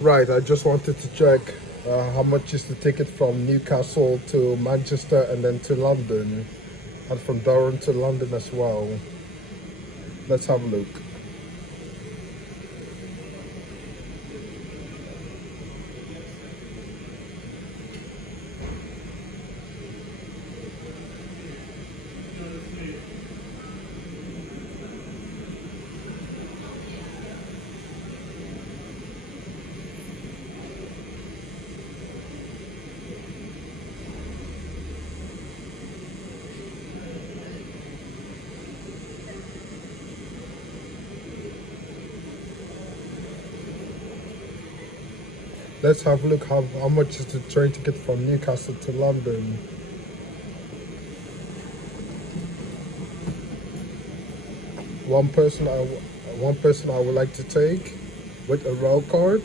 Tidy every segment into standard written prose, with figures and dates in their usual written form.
Right, I just wanted to check how much is the ticket from Newcastle to Manchester and then to London, and from Durham to London as well. Let's have a look. Let's have a look how much is the train ticket from Newcastle to London. One person I would like to take with a rail card,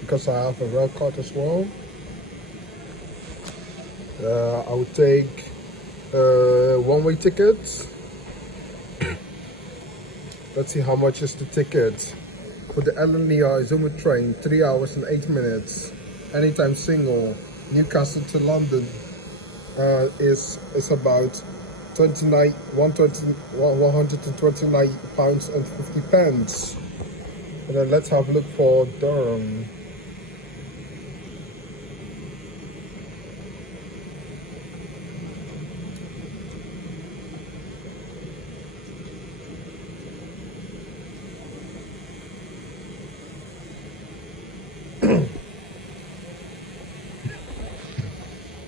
because I have a rail card as well. I would take one-way ticket. Let's see how much is the ticket. For the LNER Zoomer train, 3 hours and 8 minutes. Anytime single, Newcastle to London is about 129 pounds and 50 pence. And then let's have a look for Durham.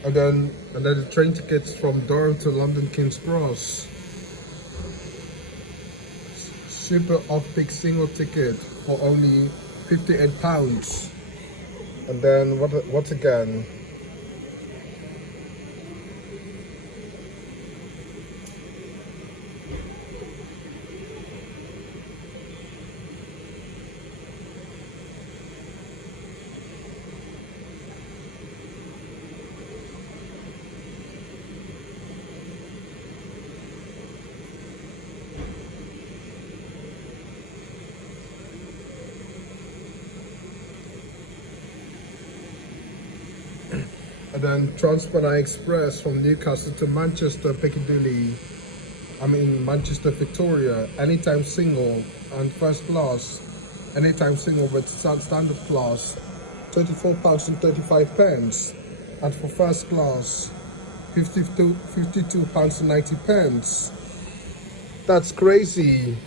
And then the train tickets from Durham to London King's Cross. Super off-peak single ticket for only £58. And then what again? And then Transpennine Express from Newcastle to Manchester Piccadilly. Manchester Victoria, anytime single and first class. Anytime single with standard class, £34 and 35 pence. And for first class, £52 and 90 pence. That's crazy.